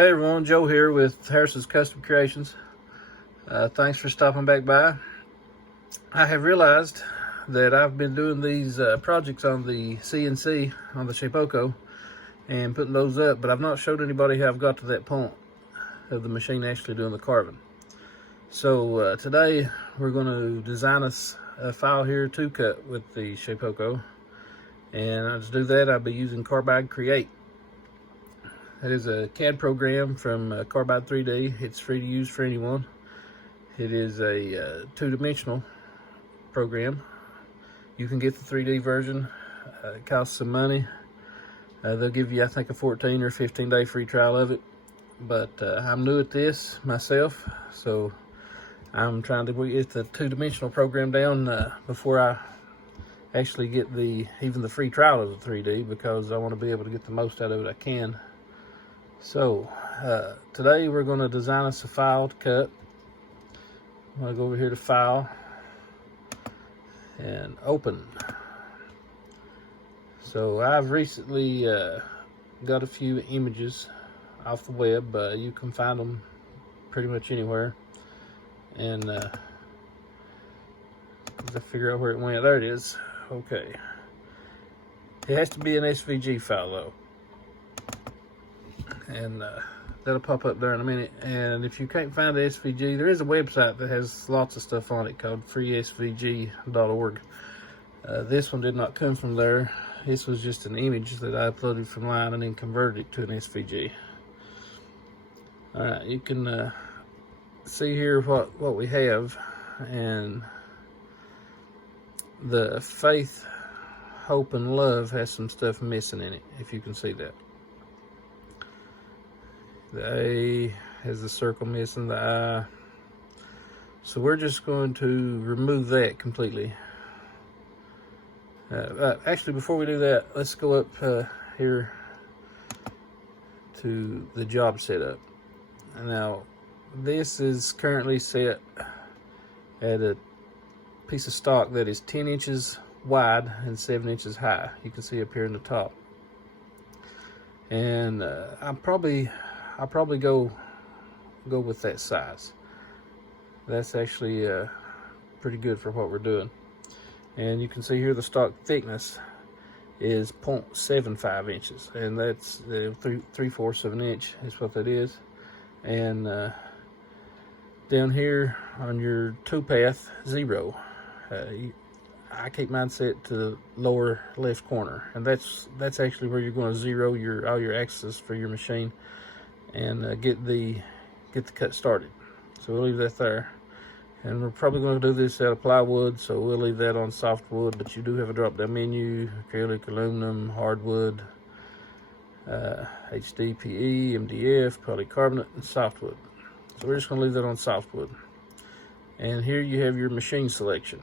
Hey everyone, Joe here with Harris's Custom Creations. Thanks for stopping back by. I have realized that I've been doing these projects on the CNC, on the Shapeoko, and putting those up, but I've not showed anybody how I've got to that point of the machine actually doing the carving. So today we're going to design us a file here to cut with the Shapeoko, and to do that I'll be using Carbide Create. That is a CAD program from Carbide 3D. It's free to use for anyone. It is a two-dimensional program. You can get the 3D version. It costs some money. They'll give you, I think, a 14 or 15-day free trial of it. But I'm new at this myself, so I'm trying to get the two-dimensional program down before I actually get even the free trial of the 3D, because I want to be able to get the most out of it I can. So today we're going to design us a file to cut. I'm going to go over here to File and Open. So I've recently got a few images off the web. You can find them pretty much anywhere. And as I figure out where it went, there it is. Okay. It has to be an SVG file though. And that'll pop up there in a minute. And if you can't find the SVG, there is a website that has lots of stuff on it called freesvg.org. This one did not come from there. This was just an image that I uploaded from line and then converted it to an SVG. Alright, you can see here what we have, and the Faith, Hope, and Love has some stuff missing in it, if you can see that. The A has the circle missing, the I. So we're just going to remove that completely. Actually, before we do that, let's go up here to the job setup. Now, this is currently set at a piece of stock that is 10 inches wide and 7 inches high. You can see up here in the top. And I'll probably go with that size. That's actually pretty good for what we're doing. And you can see here the stock thickness is 0.75 inches, and that's 3/4 of an inch is what that is. And down here on your toolpath 0, I keep mine set to the lower left corner, and that's actually where you're going to zero all your axes for your machine and get the cut started. So we'll leave that there, and we're probably going to do this out of plywood, so we'll leave that on softwood. But you do have a drop down menu: acrylic, aluminum, hardwood, HDPE, MDF, polycarbonate, and softwood. So we're just going to leave that on softwood. And here you have your machine selection.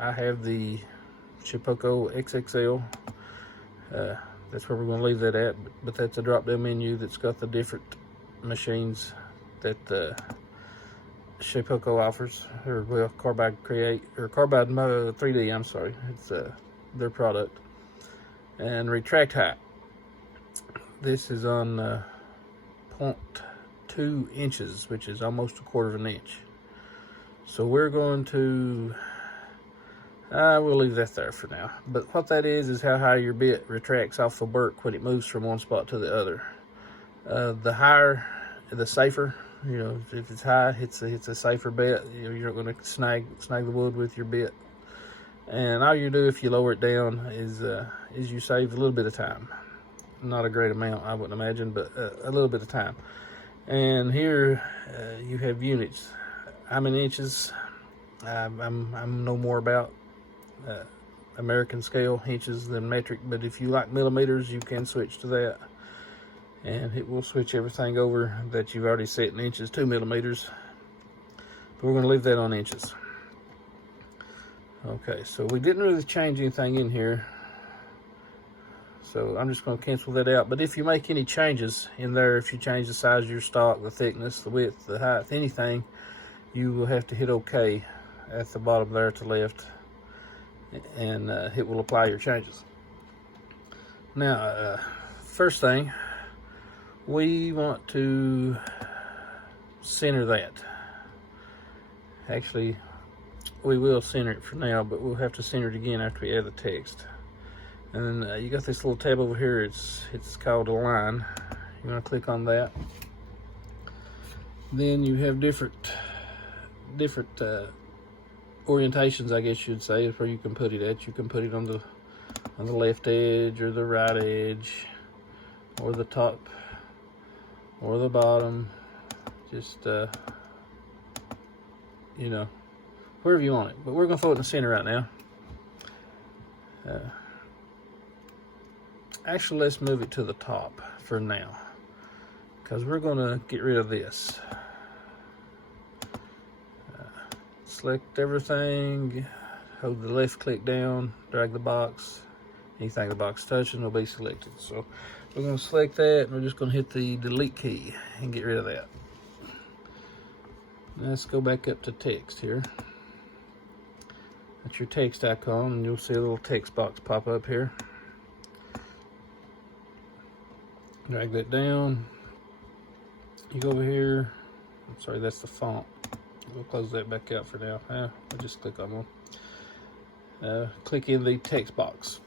I have the Shapeoko XXL. That's where we're going to leave that at, but that's a drop-down menu that's got the different machines that Shapeoko offers, or well, Carbide Create, or Carbide 3D, I'm sorry. It's their product. And retract height. This is on 0.2 inches, which is almost 1/4 of an inch. So we're going to we'll leave that there for now. But what that is how high your bit retracts off the work when it moves from one spot to the other. The higher, the safer. You know, if it's high, it's a safer bit. You're not going to snag the wood with your bit. And all you do if you lower it down is you save a little bit of time. Not a great amount, I wouldn't imagine, but a little bit of time. And here you have units. I'm in inches. I'm no more about American scale inches than metric, but if you like millimeters, you can switch to that, and it will switch everything over that you've already set in inches to millimeters. But we're going to leave that on inches. Okay, so we didn't really change anything in here, so I'm just going to cancel that out. But if you make any changes in there, if you change the size of your stock, the thickness, the width, the height, anything, you will have to hit OK at the bottom there to the left, and it will apply your changes. Now, first thing, we want to center that. Actually, we will center it for now, but we'll have to center it again after we add the text. And then you got this little tab over here, it's called Align. You want to click on that. Then you have different orientations, I guess you'd say, is where you can put it at. You can put it on the left edge, or the right edge, or the top, or the bottom. Just you know, wherever you want it. But we're gonna throw it in the center right now. Actually, let's move it to the top for now, because we're gonna get rid of this. Select everything, hold the left click down, drag the box. Anything the box touching will be selected. So we're going to select that, and we're just going to hit the delete key and get rid of that. Now let's go back up to text here. That's your text icon, and you'll see a little text box pop up here. Drag that down. You go over here. I'm sorry, that's the font. We'll close that back out for now. I'll just click on one. Click in the text box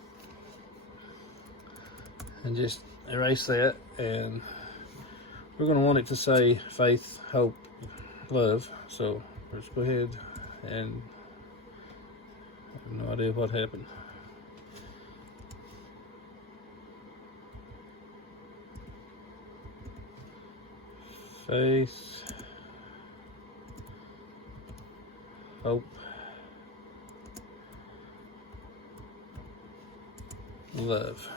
and just erase that, and we're going to want it to say faith, hope, love. So let's go ahead, and I have no idea what happened. Faith, hope, love.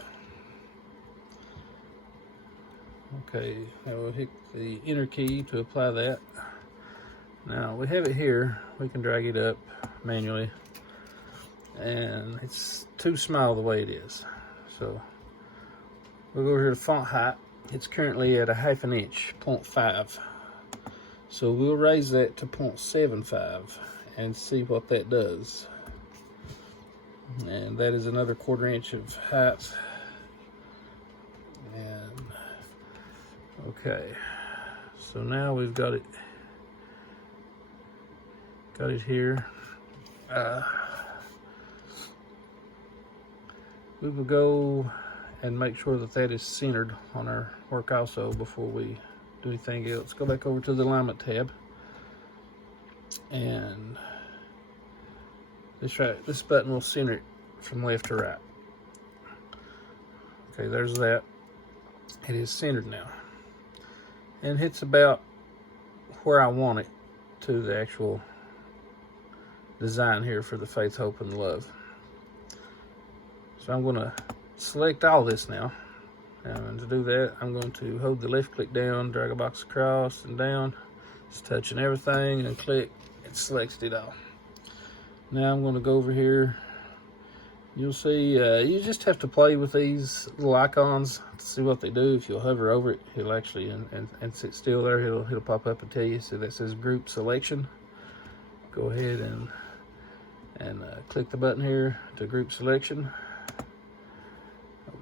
Okay, now we'll hit the enter key to apply that. Now we have it here. We can drag it up manually, and it's too small the way it is. So we'll go over here to font height. It's currently at a 1/2 inch, 0.5. So we'll raise that to 0.75 and see what that does. And that is another 1/4 inch of height. And okay, so now we've got it here. We will go and make sure that that is centered on our work also before we do anything else. Go back over to the alignment tab, and this button will center it from left to right. Okay, there's that. It is centered now, and hits about where I want it to the actual design here for the faith, hope, and love. So I'm going to select all this now, and to do that I'm going to hold the left click down, drag a box across and down, just touching everything, and click. It selects it all. Now I'm going to go over here. You'll see you just have to play with these little icons to see what they do. If you'll hover over it, it'll actually and sit still there, it'll pop up and tell you. So that says group selection. Go ahead and click the button here to group selection.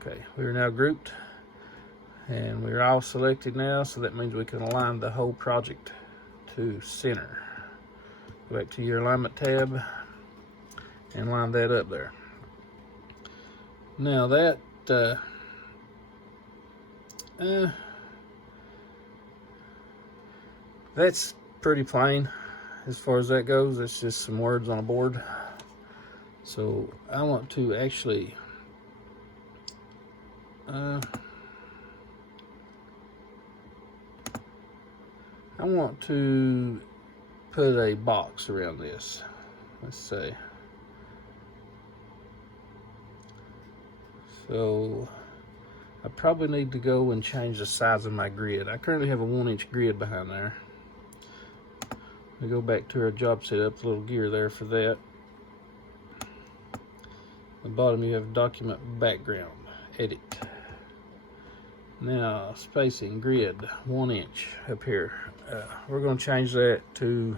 Okay, we are now grouped, and we're all selected now, so that means we can align the whole project to center. Go back to your alignment tab and line that up there. Now that that's pretty plain as far as that goes. It's just some words on a board. So I want to actually I want to put a box around this. Let's see. So I probably need to go and change the size of my grid. I currently have a 1-inch grid behind there. We go back to our job setup, the little gear there for that. At the bottom you have document background, edit. Now spacing grid, 1 inch up here. We're going to change that to,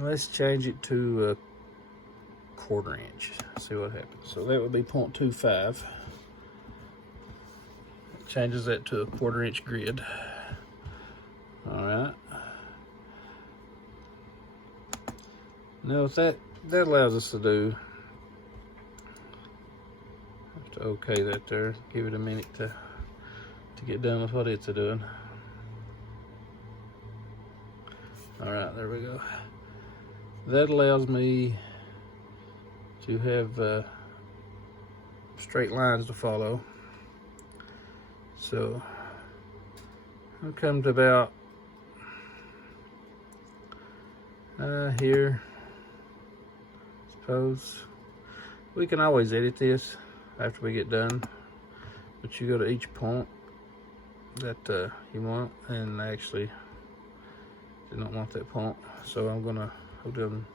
let's change it to a 1/4 inch. See what happens. So that would be 0.25. changes that to a 1/4 inch grid. All right. Now what that allows us to do, have to okay that there, give it a minute to get done with what it's doing. All right, there we go. That allows me to have straight lines to follow. So I'll come to about here. Suppose we can always edit this after we get done, but you go to each point that you want, and I actually did not want that point, so I'm gonna hold down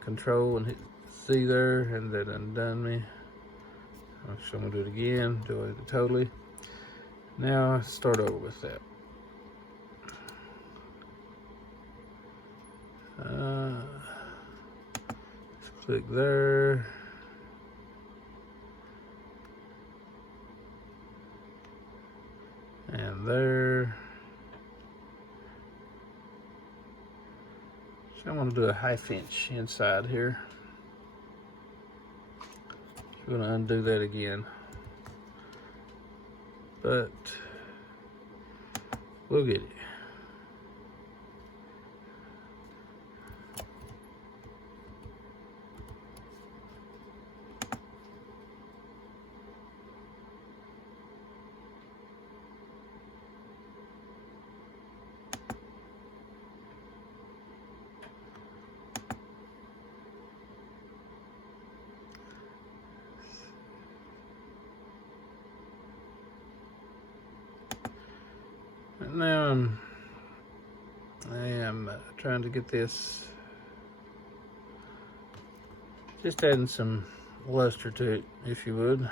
Control and hit C there, and that undone me. So I'm gonna do it again, do it totally. Now start over with that. Just click there. And there. So I want to do a 1/2 inch inside here. I'm going to undo that again. But we'll get it. Now I am trying to get this, just adding some luster to it, if you would.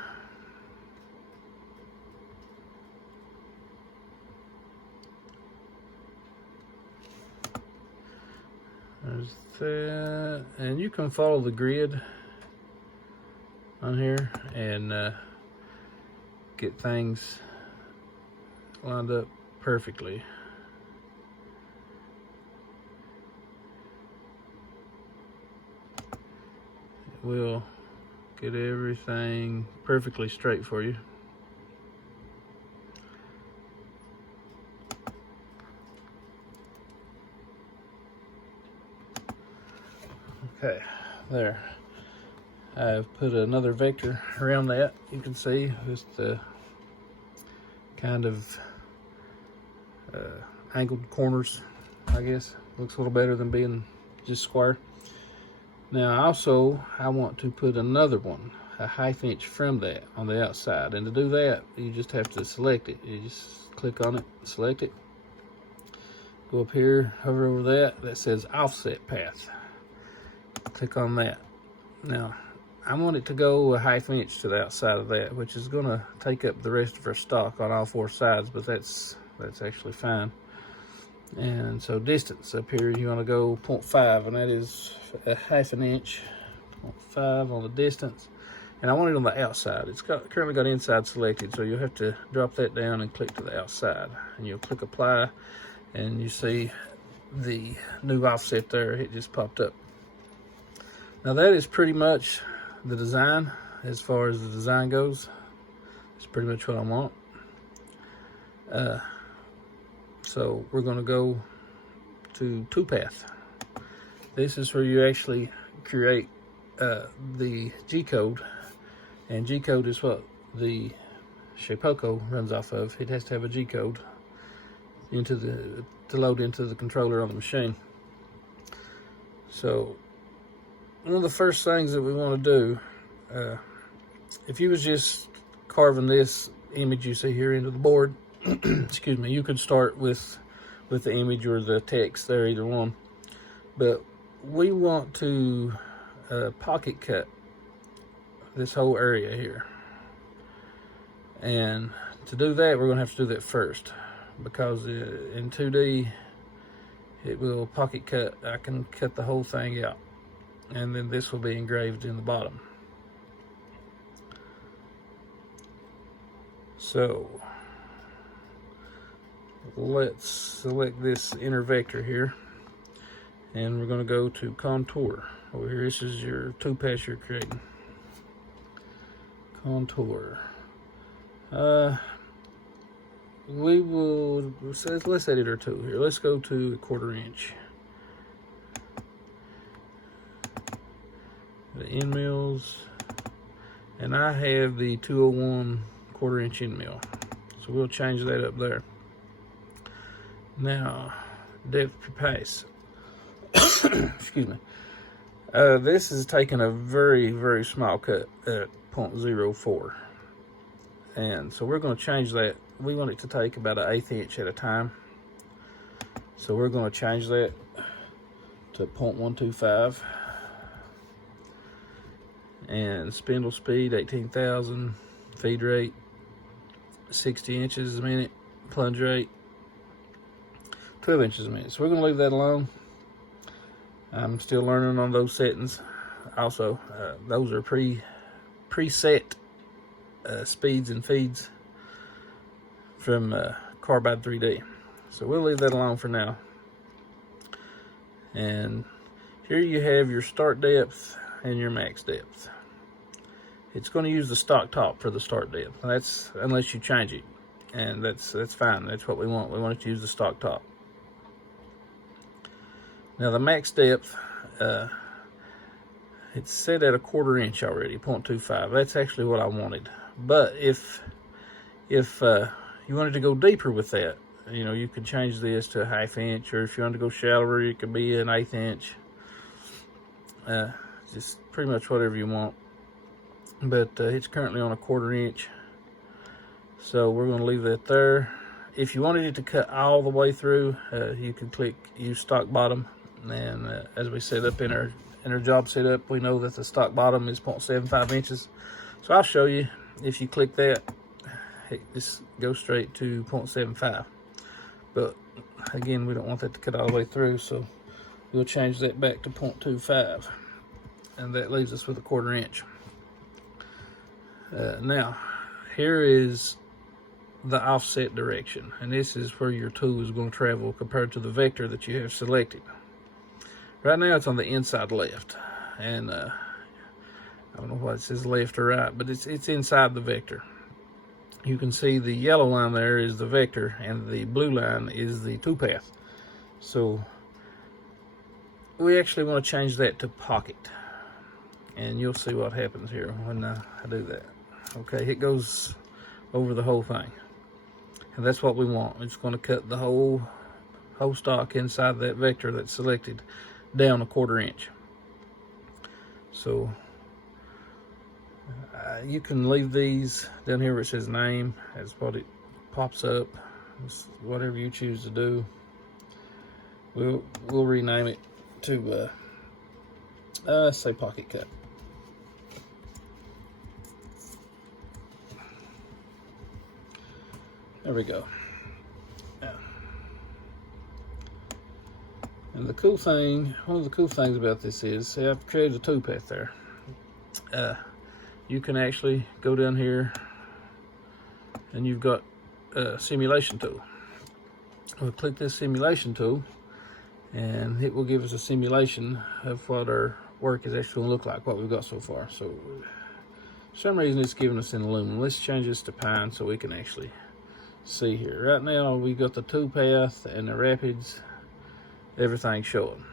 There's that, and you can follow the grid on here and get things lined up perfectly. It will get everything perfectly straight for you. Okay, there. I've put another vector around that. You can see just the kind of angled corners, I guess. Looks a little better than being just square. Now also, I want to put another one, a 1/2 inch from that on the outside. And to do that, you just have to select it. You just click on it, select it. Go up here, hover over that. That says offset path. Click on that. Now, I want it to go a 1/2 inch to the outside of that, which is gonna take up the rest of our stock on all 4 sides, but that's actually fine. And so distance up here, you want to go 0.5, and that is a 1/2 inch, 0.5 on the distance. And I want it on the outside. It's currently got inside selected, so you'll have to drop that down and click to the outside. And you'll click apply, and you see the new offset there. It just popped up. Now that is pretty much the design. As far as the design goes, it's pretty much what I want. So we're going to go to toolpath. This is where you actually create the G-code, and G-code is what the Shapeoko runs off of. It has to have a G-code to load into the controller on the machine. So one of the first things that we want to do, if you was just carving this image you see here into the board, excuse me, you could start with the image or the text there, either one. But we want to pocket cut this whole area here. And to do that, we're going to have to do that first, because in 2D, it will pocket cut. I can cut the whole thing out, and then this will be engraved in the bottom. So let's select this inner vector here, and we're going to go to contour. Over here, this is your toolpath you're creating. Contour. We will, let's edit our tool here. Let's go to 1/4 inch. The end mills, and I have the 201 1/4 inch end mill, so we'll change that up there. Now, depth per pass. Excuse me. This is taking a very, very small cut at 0.04, and so we're going to change that. We want it to take about 1/8 inch at a time, so we're going to change that to 0.125. And spindle speed 18,000, feed rate 60 inches a minute, plunge rate 12 inches a minute. So we're going to leave that alone. I'm still learning on those settings. Also, those are preset speeds and feeds from Carbide 3D. So we'll leave that alone for now. And here you have your start depth and your max depth. It's going to use the stock top for the start depth. That's unless you change it, and that's fine. That's what we want. We want it to use the stock top. Now the max depth, it's set at 1/4 inch already, 0.25. That's actually what I wanted. But if you wanted to go deeper with that, you know, you could change this to 1/2 inch, or if you wanted to go shallower, it could be an 1/8 inch. Just pretty much whatever you want. But it's currently on 1/4 inch, so we're going to leave that there. If you wanted it to cut all the way through, you can click use stock bottom, and as we set up in our job setup, we know that the stock bottom is 0.75 inches. So I'll show you. If you click that, it just goes straight to 0.75. But again, we don't want that to cut all the way through, so we'll change that back to 0.25, and that leaves us with 1/4 inch. Now, here is the offset direction, and this is where your tool is going to travel compared to the vector that you have selected. Right now it's on the inside left, and I don't know why it says left or right, but it's inside the vector. You can see the yellow line there is the vector, and the blue line is the toolpath. So we actually want to change that to pocket, and you'll see what happens here when I do that. Okay, it goes over the whole thing, and that's what we want. It's going to cut the whole stock inside that vector that's selected down 1/4 inch. So you can leave these down here where it says name. That's what it pops up. It's whatever you choose to do. We'll rename it to say pocket cut. There we go. And the cool thing, one of the cool things about this is, see, I've created a toolpath there. You can actually go down here, and you've got a simulation tool. We'll click this simulation tool, and it will give us a simulation of what our work is actually going to look like, what we've got so far. So, for some reason, it's giving us in aluminum. Let's change this to pine so we can actually see here. Right now we've got the toolpath and the rapids, everything's showing.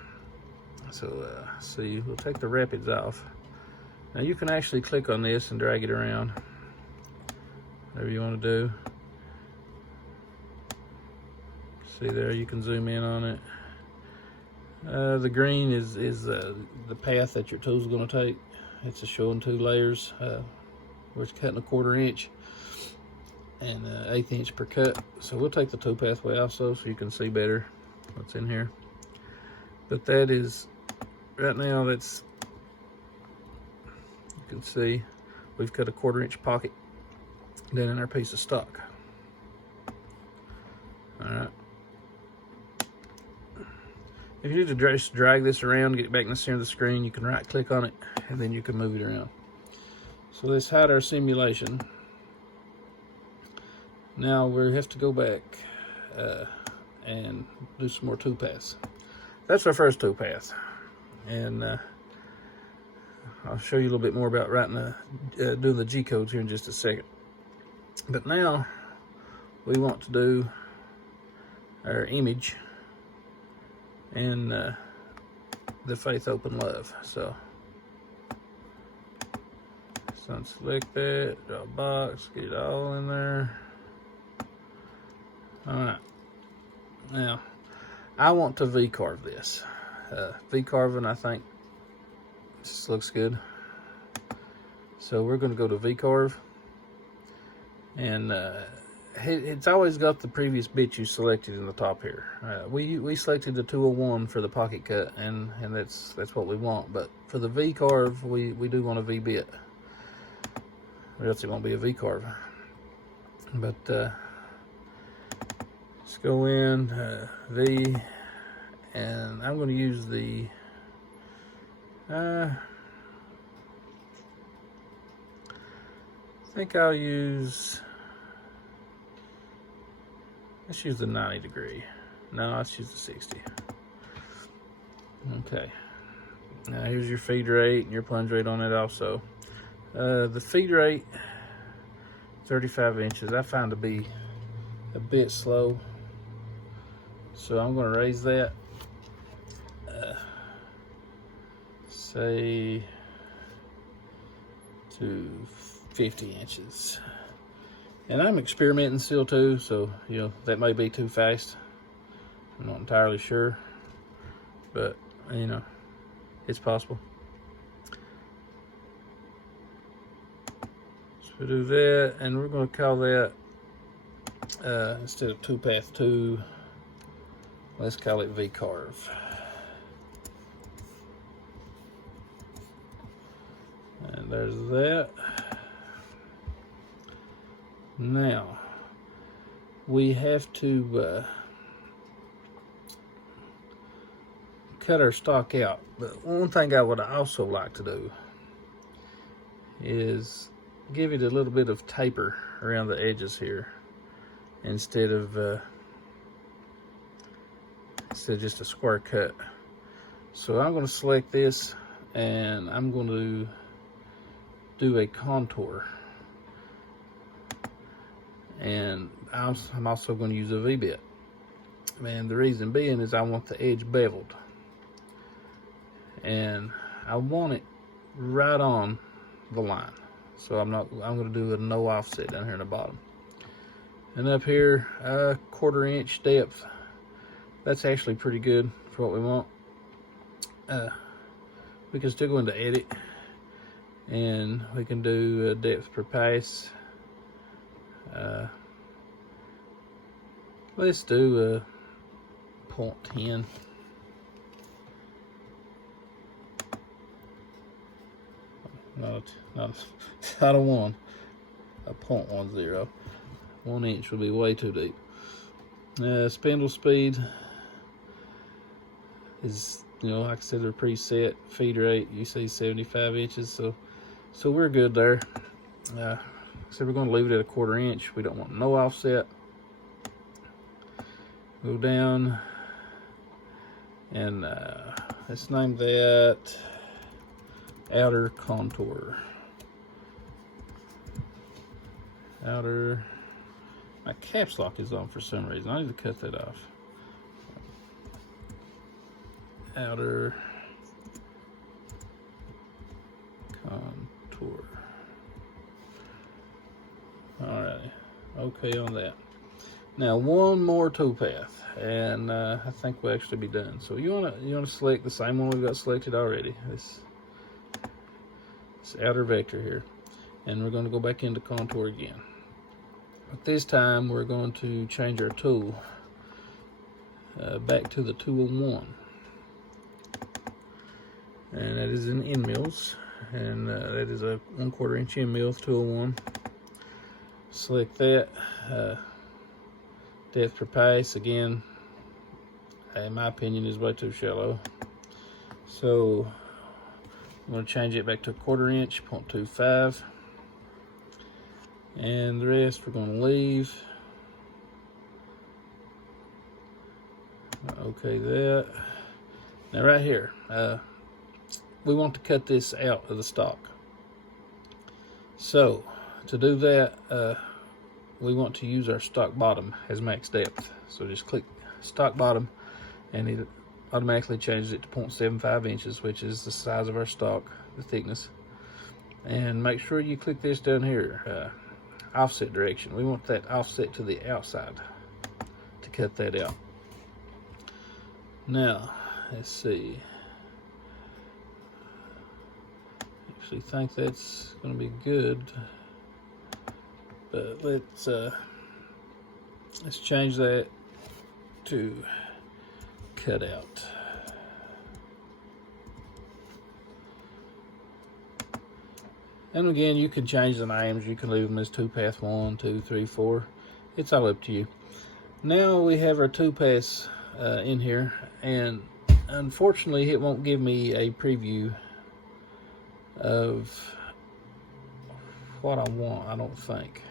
So see, we'll take the rapids off. Now you can actually click on this and drag it around, whatever you want to do. See there, you can zoom in on it. The green is the path that your tool's going to take. It's showing 2 layers. We're cutting 1/4 inch and 1/8 inch per cut. So we'll take the toolpath way also so you can see better what's in here. But that is, right now, that's, you can see we've cut 1/4 inch pocket down in our piece of stock. All right. If you need to just drag this around, get it back in the center of the screen, you can right click on it and then you can move it around. So let's hide our simulation. Now we have to go back and do some more toolpaths. That's our first toolpath, and I'll show you a little bit more about writing doing the G-codes here in just a second. But now we want to do our image and the Faith Open Love. So unselect that, draw a box, get it all in there. Alright, now I want to VCarve this. VCarving, I think this looks good. So we're going to go to VCarve, and it's always got the previous bit you selected in the top here. We selected the 201 for the pocket cut, and that's what we want. But for the VCarve, we do want a V bit, or else it won't be a VCarve. But let's go in V, and I'm going to use the I think I'll use, let's use the 90 degree. No, let's use the 60. Okay. Now here's your feed rate and your plunge rate on it also. The feed rate, 35 inches, I found to be a bit slow. So I'm going to raise that, say, to 50 inches. And I'm experimenting still too, so you know that may be too fast. I'm not entirely sure, but you know, it's possible. So we do that, and we're going to call that instead of toolpath 2, let's call it VCarve. And there's that. Now we have to cut our stock out. But one thing I would also like to do is give it a little bit of taper around the edges here instead of just a square cut. So I'm going to select this, and I'm going to do a contour, and I'm also going to use a V-bit, and the reason being is I want the edge beveled, and I want it right on the line. So I'm going to do a no offset down here in the bottom, and up here 1/4 inch depth. That's actually pretty good for what we want. We can still go into edit, and we can do depth per pass. Let's do 0.10. Not a 1, a 0.10. 1 inch would be way too deep. Spindle speed is, you know, like I said, they're preset. Feed rate, you see 75 inches, so we're good there. So we're going to leave it at 1/4 inch. We don't want no offset. Go down, and let's name that outer contour. Outer. My caps lock is on for some reason. I need to cut that off. Outer contour. Alright, okay on that. Now one more toolpath, and I think we'll actually be done. So you wanna select the same one we've got selected already. This outer vector here, and we're going to go back into contour again. But this time we're going to change our tool back to the 201, and that is in end mills, and that is a 1/4 inch end mills 201. Select that. Depth per pass, again, in my opinion, is way too shallow. So I'm going to change it back to 1/4 inch, 0.25. And the rest we're going to leave. Okay, that. Now right here, we want to cut this out of the stock. So to do that, we want to use our stock bottom as max depth. So just click stock bottom, and it automatically changes it to 0.75 inches, which is the size of our stock, the thickness. And make sure you click this down here, offset direction. We want that offset to the outside to cut that out. Now, let's see. Actually think that's going to be good, but let's change that to cut out. And again, you can change the names. You can leave them as 2-path 1, 2, 3, 4. It's all up to you. Now we have our 2-paths in here, and unfortunately it won't give me a preview of what I want, I don't think.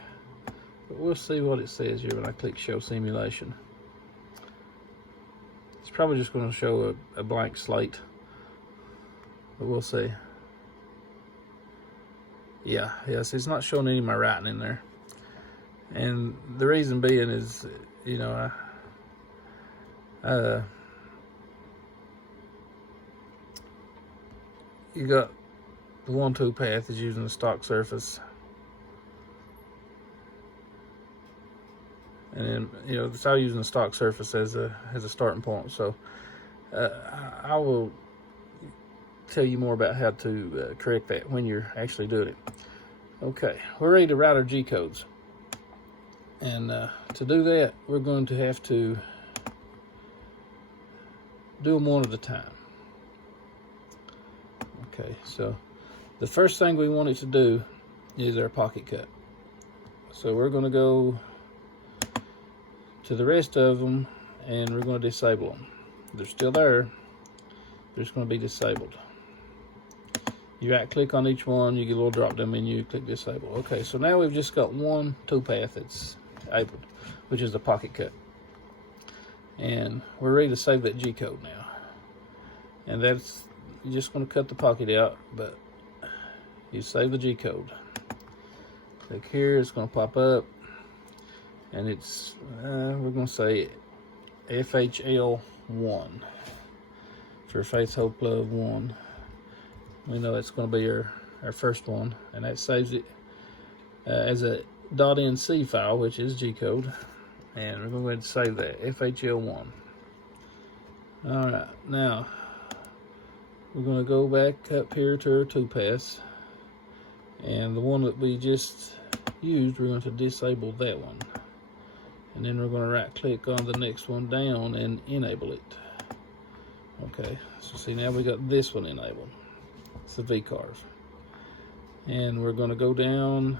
But we'll see what it says here when I click show simulation. It's probably just going to show a blank slate, but we'll see. Yes, it's not showing any of my writing in there. And the reason being is, you know, you got the 1-2 path is using the stock surface, and then, you know, it's all using the stock surface as a starting point. So I will tell you more about how to correct that when you're actually doing it. Okay, we're ready to write our G codes, and to do that, we're going to have to do them one at a time. Okay, so the first thing we want it to do is our pocket cut. So we're going to go to the rest of them, and we're going to disable them. They're still there, they're just going to be disabled. You right click on each one, you get a little drop down menu, click disable. Okay, so now we've just got one 2-path that's able, which is the pocket cut. And we're ready to save that G code now. And that's, you're just going to cut the pocket out, but you save the G code. Click here, it's going to pop up, and it's we're going to say FHL1 for Faith, Hope, Love 1. We know it's going to be our first one, and that saves it as a .nc file, which is G code, and we're going to go ahead and save that FHL1. All right, now we're going to go back up here to our 2-paths, and the one that we just used, we're going to disable that one, and then we're going to right click on the next one down and enable it. Okay, so see, now we got this one enabled. It's the VCarve, and we're going to go down,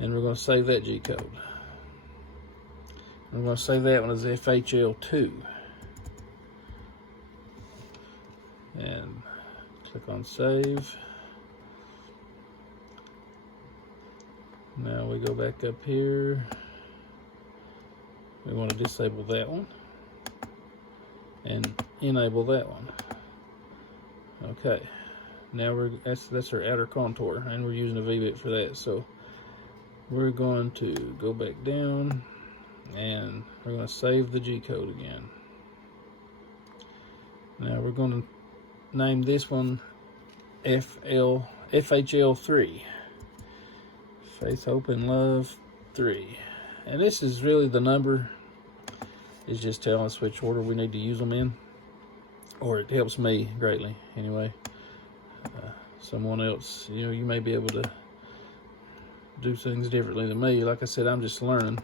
and we're going to save that G code. We're going to save that one as FHL2, and click on save. Now we go back up here. We want to disable that one and enable that one. Okay, now that's our outer contour, and we're using a V-bit for that. So we're going to go back down, and we're going to save the G code again. Now we're going to name this one FHL3, Faith, Hope, and Love 3. And this is really the number is just telling us which order we need to use them in, or it helps me greatly anyway. Someone else, you know, you may be able to do things differently than me. Like I said, I'm just learning.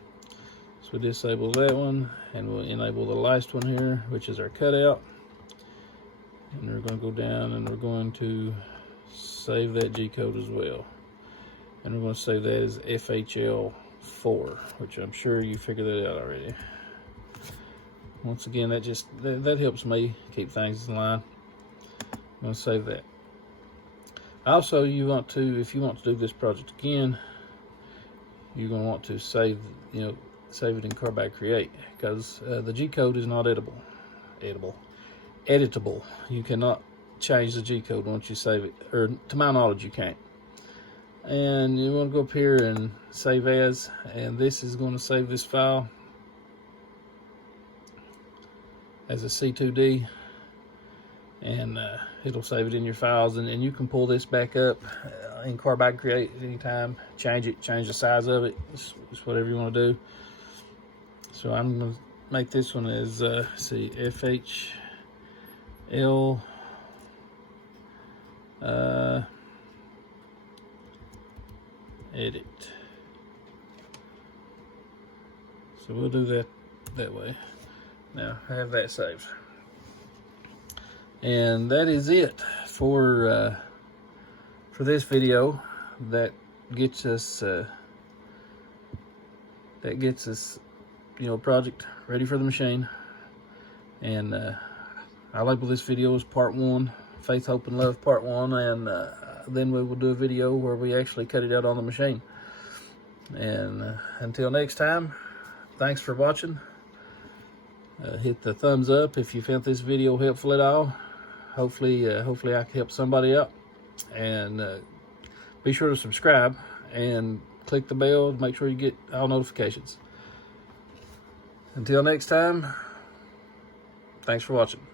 So we disable that one, and we'll enable the last one here, which is our cutout. And we're going to go down, and we're going to save that G code as well. And we're going to save that as FHL4, which I'm sure you figured that out already. Once again, that helps me keep things in line. I'm going to save that. Also, if you want to do this project again, you're going to want to save, you know, save it in Carbide Create, because the G-code is not editable. You cannot change the G-code once you save it, or to my knowledge you can't. And you want to go up here and save as, and this is going to save this file as a C2D, and it'll save it in your files, and you can pull this back up in Carbide Create at any time, change the size of it. It's whatever you want to do. So I'm going to make this one as FHL edit. So we'll do that way. Now I have that saved, and that is it for this video. That gets us project ready for the machine. And I label this video as part 1, Faith, Hope, and Love part 1, and then we will do a video where we actually cut it out on the machine. And until next time, thanks for watching. Hit the thumbs up if you found this video helpful at all. Hopefully I can help somebody out. And be sure to subscribe and click the bell to make sure you get all notifications. Until next time, thanks for watching.